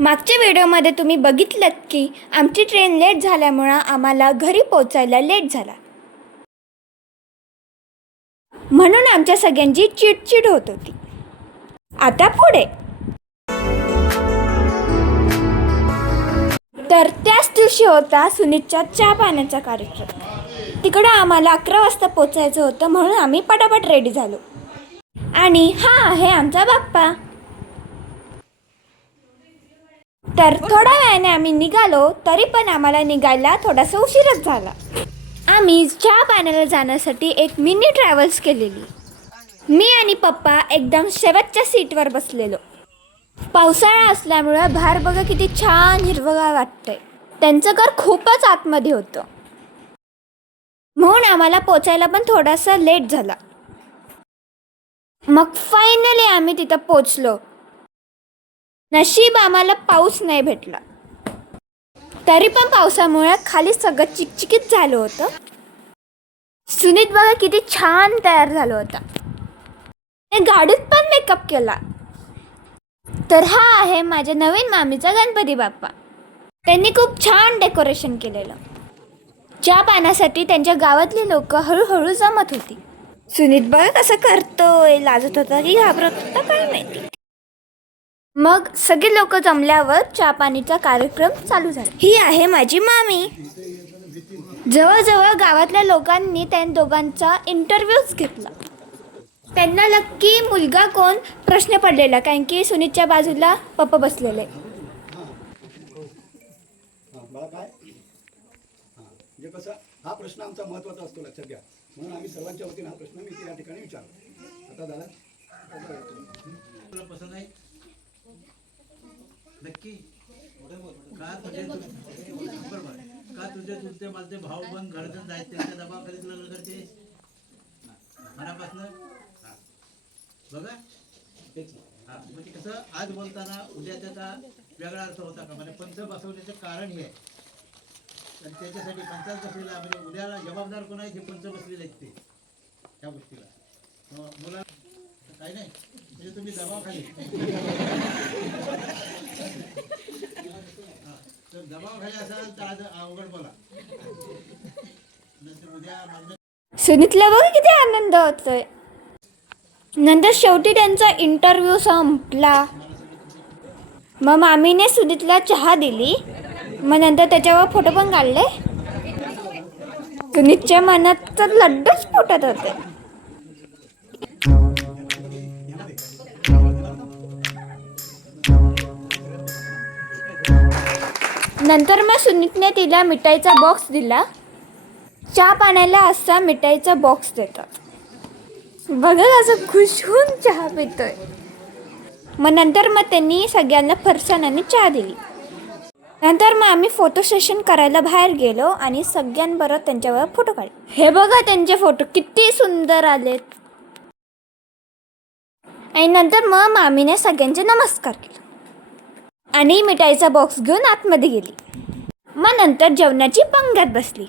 मागच्या व्हिडिओमध्ये तुम्ही बघितलं की आमची ट्रेन लेट झाल्यामुळं आम्हाला घरी पोचायला लेट झाला. म्हणून आमच्या सगळ्यांची चिडचिड होत होती. आता पुढे. तर त्याच दिवशी होता सुनीतच्या चहा पाण्याचा कार्यक्रम. तिकडं आम्हाला अकरा वाजता पोचायचं होतं म्हणून आम्ही पटापट रेडी झालो. आणि हा आहे आमचा बाप्पा. तर थोड्या वेळाने आम्ही निघालो तरी पण आम्हाला निघायला थोडासा उशीरच झाला. आम्ही चहा पाण्याला जाण्यासाठी एक मिनी ट्रॅव्हल्स केलेली. मी आणि पप्पा एकदम शेवटच्या सीटवर बसलेलो. पावसाळा असल्यामुळं बाहेर बघा किती छान हिरवगार वाटतंय. त्यांचं घर खूपच आतमध्ये होतं. म्हणून आम्हाला पोचायला पण थोडासा लेट झाला. मग फायनली आम्ही तिथं पोचलो. नशीब आम्हाला पाऊस नाही भेटला. तरी पण पावसामुळे खाली सगळं चिकचिकीत झालं होतं. सुनीत बघा किती छान तयार झालं होता. ते गाडीत पण मेकअप केला. तर हा आहे माझ्या नवीन मामीचा गणपती बाप्पा. त्यांनी खूप छान डेकोरेशन केलेलं. ज्या पाण्यासाठी त्यांच्या गावातली लोक हळूहळू जमत होती. सुनीत बघा कसं करतोय लाजत होता की घाबरत होता काय माहिती. मग सगळे लोक जमल्यावर चहा पाणीचा कार्यक्रम चालू झाला. ही आहे माझी मामी. जवळजवळ गावातल्या लोकांनी त्या दोघांचा इंटरव्ह्यूच घेतला. त्यांना नक्की मुलगा कोण? प्रश्न पडलेला कारण की सुनीतच्या बाजूला पप्पा बसलेले. हां मला काय? हां म्हणजे कसं हा प्रश्न आमचा महत्त्वाचा असतो लक्षात घ्या. म्हणून आम्ही सर्वांच्या वतीने हा प्रश्न मी या ठिकाणी विचारतो. आता दादा पसंत आहे? नक्की. का तुझे बरोबर. का तुझे तुझे माझे भाऊ पण घरजण जायचे त्यांच्या दबावाखाली तुला लग्न करते मनापासनं? बघा. हा. म्हणजे कसं आज बोलताना उद्या त्याचा वेगळा अर्थ होता का? म्हणजे पंच बसवण्याचं कारण हे आहे. आणि त्याच्यासाठी पंचायत बसलेला म्हणजे उद्याला जबाबदार कोण आहे? ते पंच बसलेले आहेत ते. त्या गोष्टीला. मुला नाही म्हणजे तुम्ही दबावाखाली. तर दबावाखाली असाल तर आज अवघड बोला. उद्या सुनीतला बघ किती आनंद होतोय. नंतर शेवटी त्यांचा इंटरव्ह्यू संपला. मग मामीने सुनीतला चहा दिली. मग नंतर त्याच्यावर फोटो पण काढले. सुनीतच्या मनात तर लड्डूच फुटत होते. नंतर मग सुनीतने तिला मिठाईचा बॉक्स दिला. चहा पाण्याला असा मिठाईचा बॉक्स देतात. बघा असं खुश होऊन चहा पितोय. मग नंतर मग त्यांनी सगळ्यांना फरसाणाने आणि चहा दिली. नंतर मग आम्ही फोटो सेशन करायला बाहेर गेलो आणि सगळ्यांबरोबर त्यांच्यावर फोटो काढले. हे बघा त्यांचे फोटो किती सुंदर आलेत. आणि नंतर मग मामीने सगळ्यांचे नमस्कार केले. आणि मिठाईचा बॉक्स घेऊन आतमध्ये गेली. मग नंतर जेवणाची पंगत बसली.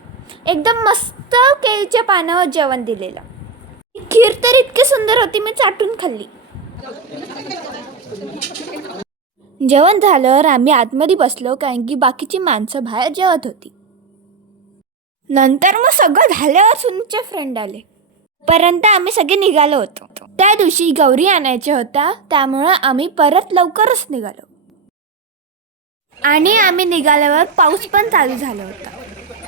एकदम मस्त केळीच्या पानावर जेवण दिलेलं. खीर तर इतकी सुंदर होती मी चाटून खाल्ली. जेवण झाल्यावर आम्ही आतमध्ये बसलो कारण की बाकीची माणसं बाहेर जेवत होती. नंतर मग सगळं झाल्यावर सुनीचे फ्रेंड आले. पर्यंत आम्ही सगळे निघालो होतो. त्या दिवशी गौरी आणायच्या होत्या त्यामुळं आम्ही परत लवकरच निघालो. आणि आम्ही निघाल्यावर पाऊस पण चालू झाला होता.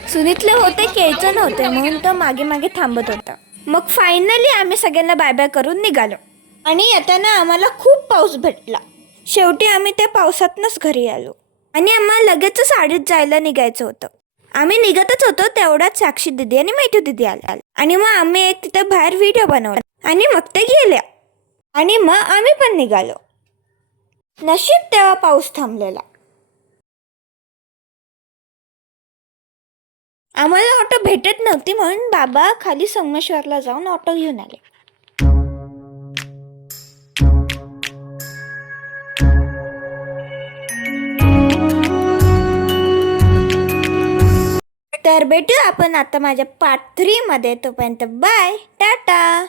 सुनीतले होते केळचं नव्हते म्हणून तो मागे मागे थांबत होता. मग फायनली आम्ही सगळ्यांना बाय बाय करून निघालो. आणि येताना आम्हाला खूप पाऊस भेटला. शेवटी आम्ही त्या पावसातनंच घरी आलो. आणि आम्हाला लगेचच साडीत जायला निघायचं होतं. आम्ही निघतच होतो तेवढाच साक्षी दिदी आणि मैठू दिदी आल्या. आणि मग आम्ही एक तिथं बाहेर व्हिडिओ बनवला. आणि मग ते गेल्या. आणि मग आम्ही पण निघालो. नशीब तेव्हा पाऊस थांबलेला. आम्हाला ऑटो भेटत नव्हती म्हणून बाबा खाली संगमेश्वरला जाऊन ऑटो घेऊन आले. तर भेटू आपण आता माझ्या पार्ट थ्रीमध्ये तोपर्यंत बाय टाटा!